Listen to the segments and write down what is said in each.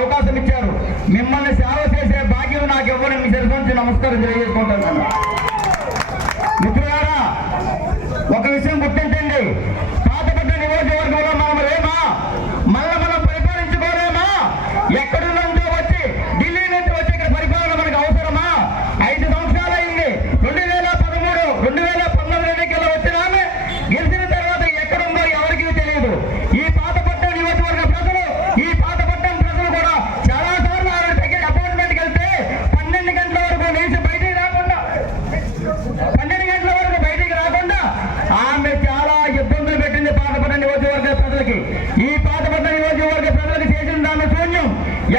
అవకాశం ఇచ్చారు. మిమ్మల్ని సేవ చేసే భాగ్యం నాకు ఇవ్వని మీ శిరస్సు నమస్కారం తెలియజేసుకుంటున్నాను. మిత్రులారా, ఒక విషయం గుర్తించండి. పాతపట్ట నియోజకవర్గంలో మనం లేమా? మనం పరిపాలించుకోలేమా? ఎక్కడి నుంచో వచ్చి ఢిల్లీ నుంచి వచ్చి ఇక్కడ పరిపాలన మనకు అవసరమా? 5 సంవత్సరాలు అయింది. 2013, 2019 ఎన్నికల్లో వచ్చిన ఆమె గెలిచిన తర్వాత ఎక్కడుందో ఎవరికీ తెలియదు. ఈ పాతపట్ట నియోజకవర్గ ప్రజలు, ఈ పాతపట్నం ప్రజలు కూడా చాలా సార్లు ఆవిడ దగ్గర అపాయింట్మెంట్కి వెళ్తే 12 గంటల వరకు లేచి బయటికి రాకుండా ఆమె చాలా ఇబ్బందులు పెట్టింది పాతపట్ట నియోజకవర్గ ప్రజలకి. ఈ పాతపట్ట నియోజకవర్గ ప్రజలకు చేసింది ఆమె శూన్యం.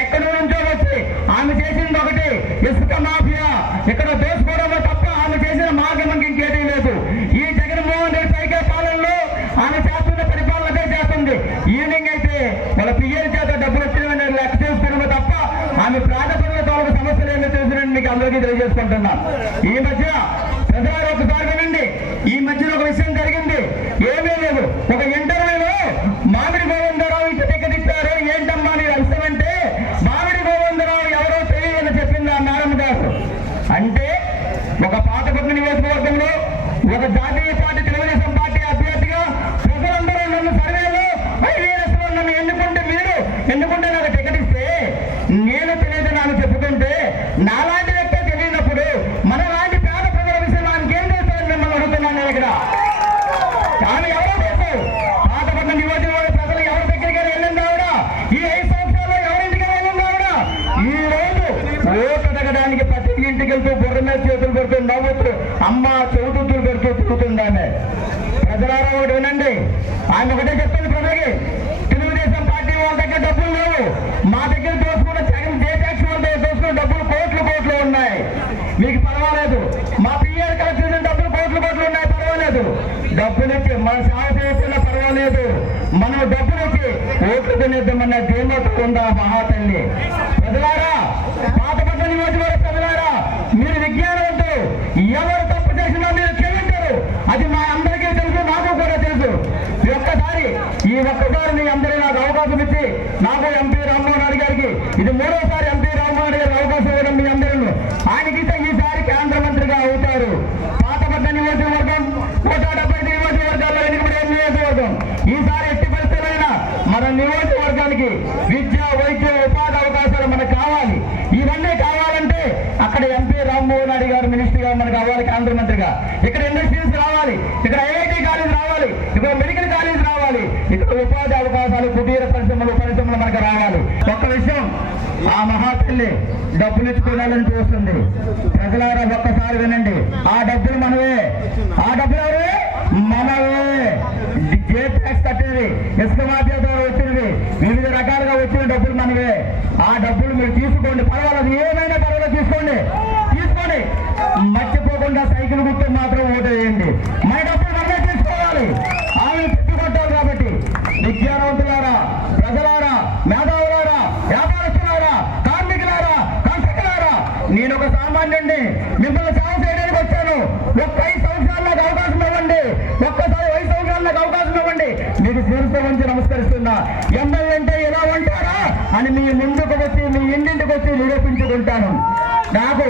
ఎక్కడి నుంచో వచ్చి ఆమె చేసింది ఒకటి, ఇసుక మాఫియా. ఇక్కడ దోసుకోవడంలో తప్ప ఆమె చేసిన మార్గం ఇంకేదీ లేదు. ఈ జగన్మోహన్ రెడ్డి పైకే పాలనలో ఆమె చేస్తున్న పరిపాలనకే చేస్తుంది. ఈవినింగ్ అయితే వాళ్ళ పిఎల్ చేత డబ్బులు వచ్చిన లెక్క చేసుకోవడమే తప్ప ఆమె ప్రాథమిక తోలకు సమస్యలు ఏమీ తెలుసునని మీకు అందరికీ తెలియజేసుకుంటున్నాం. ఈ మధ్య ప్రజలు ఒకసారి వినండి. ఈ మధ్యన ఒక విషయం జరిగింది. ఏమీ లేదు. ఒక ఇంటర్వ్యూలో మామిడి గోవిందరావు ఇటు టికెట్ ఇచ్చారు. ఏంటమ్మా నీ అంశం అంటే, మామిడి గోవిందరావు ఎవరో తెలియదని చెప్పింది ఆ మేడం గారు. అంటే ఒక పాతపట్న నియోజకవర్గంలో ఒక జాతీయ పార్టీ తెలుగుదేశం పార్టీ అభ్యర్థిగా ప్రజలందరూ నన్ను సర్వేలో ఐవీఎస్లో నన్ను ఎన్నుకుంటే నాకు టికెట్ ఇస్తే నేను తెలియదని ఆమె చెప్పుకుంటే నాలాంటి వ్యక్తి తెలియనప్పుడు మనలాంటి పేద ప్రజల విషయం ఆమెకి ఏం చేస్తారని మిమ్మల్ని అడుగుతున్నాను నేను ఇక్కడ. ఆమె ఎవరో తెలుసు. పాతపట్న నియోజకవర్గ ప్రజలు ఎవరి దగ్గరికి వెళ్ళింది ఆవిడ? ఈ 5 సంవత్సరాల్లో ఎవరింటికి వెళ్ళింది ఆవిడ? ఈ రోజు ఓటు అడగడానికి ప్రతి ఇంటికి వెళ్తూ బుర్ర మీద చేతులు పెడుతూ నవ్వుతూ అమ్మ చెవుతులు పెడుతూ తిరుగుతుంది ఆమె. ప్రజలారా ఒకటి వినండి. ఆమె ఒకటే చెప్తుంది ప్రజలకి, తెలుగుదేశం పార్టీ వాళ్ళ దగ్గర డబ్బులు లేవు. మా దగ్గర దోసుకున్న జగన్ జేటాక్స్ వాళ్ళ దగ్గర దోసుకున్న డబ్బులు కోట్లు ఉన్నాయి. మీకు పర్వాలేదు. మా పిఆర్ కలెక్షన్ డబ్బులు కోట్లు ఉన్నాయి, పర్వాలేదు. డబ్బులు ఇచ్చి మన సేవ చేస్తున్నా పర్వాలేదు. మనం డబ్బులు ఇచ్చి ఓట్లు కొనేద్దామన్న ధీమత ఉందా మహాతల్లి? ప్రజలారా, పాతపట్ట నియోజకవర్గ ప్రజలారా, మీరు విజ్ఞానవంతులు. ఎవరు తప్పు చేసినా మీరు క్షమించరు. అది మా అందరికీ తెలుసు, నాకు కూడా తెలుసు. ఈ ఒక్కసారి మీ అందరూ నాకు అవకాశం ఇచ్చి నాకు ఎంపీ రామ్మోహన్ రెడ్డి గారికి ఇది 3వసారి ఎంపీ రామ్మోహన్ రెడ్డి గారికి అవకాశం ఇవ్వడం మీ అందరూ. ఆయనకి ఈసారి కేంద్ర మంత్రిగా అవుతారు. పాతపట్ట నియోజకవర్గం 170 నియోజకవర్గాల్లో ఎన్నికబడే నియోజకవర్గం. ఈసారి ఎట్టి పరిస్థితులైనా మన నియోజకవర్గానికి విద్య, వైద్య, ఉపాధి అవకాశాలు మనకు కావాలి. ఇవన్నీ కావాలంటే అక్కడ ఎంపీ రామ్మోహన్ రెడ్డి గారు మినిస్టర్ గా మనకు కావాలి, కేంద్ర మంత్రిగా. ఇక్కడ ఇండస్ట్రీస్ రావాలి, ఇక్కడ ఐఐటి కాలేజ్ రావాలి, ఇక్కడ మెడికల్ కాలేజ్ రావాలి, ఇక్కడ ఉపాధి అవకాశాలు, కుటీర పరిశ్రమలు మనకు రావాలి. ఒక్క విషయం, ఆ మహాతల్లి డబ్బులు ఇచ్చుకోవాలని చూస్తుంది. ప్రజలారా ఒక్కసారి వినండి. ఆ డబ్బులు మనవే. ఆ డబ్బులు ఎవరు? మనవే. జే ట్యాక్స్ కట్టేది, ఇసుక మాఫియా ద్వారా వచ్చినవి, వివిధ రకాలుగా వచ్చిన డబ్బులు మనవే. ఆ డబ్బులు మీరు తీసుకోండి, పర్వాలేదు. ఏమైనా పర్వాలేదు, తీసుకోండి. మర్చిపోకుండా సైకిల్ గుర్తు మాత్రం ఓటు వేయండి. మన డబ్బులు మనమే తీసుకోవాలి. ఆమె పెట్టుకుంటారు కాబట్టి విజ్ఞానవంతులారా, ప్రజలారా, మేధావులారా, వ్యాపారస్తులారా, కార్మికులారా, కర్షకులారా, నేను ఒక సామాన్యుడిని. మిమ్మల్ని సేవ చేయడానికి వచ్చాను. ఒక్క 5 సంవత్సరాలు నాకు అవకాశం ఇవ్వండి. ఒక్కసారి 5 సంవత్సరాలు నాకు అవకాశం ఇవ్వండి. మీకు శిరస్సు వంచి నమస్కరిస్తున్నా. ఎమ్మెల్యే అంటే ఎలా ఉంటారా అని మీ ముందుకు వచ్చి, మీ ఇంటింటికి వచ్చి నిరూపించుకుంటాను. నాకు